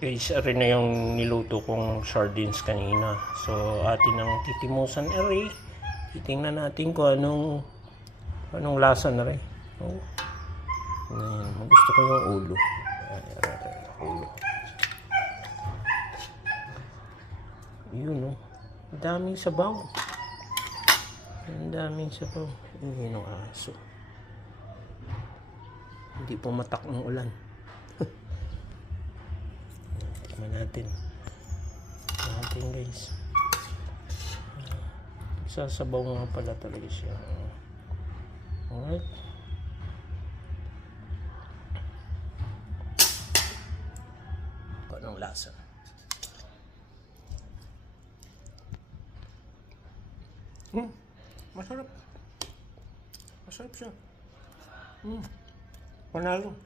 Guys, rin na yung niluto kong sardines kanina. So, atin ang titimusan rin. Titingnan natin kung anong lasa na rin. Oh. Ayan, gusto ko yung ulo. Ulo. Yun, oh. Ang daming sabaw. Ang daming sabaw. Yun yung aso. Hindi pumatak ng ulan. Natin guys, sasabaw nga pala talaga siya. Alright, anong lasa? Masarap siya. Panalo.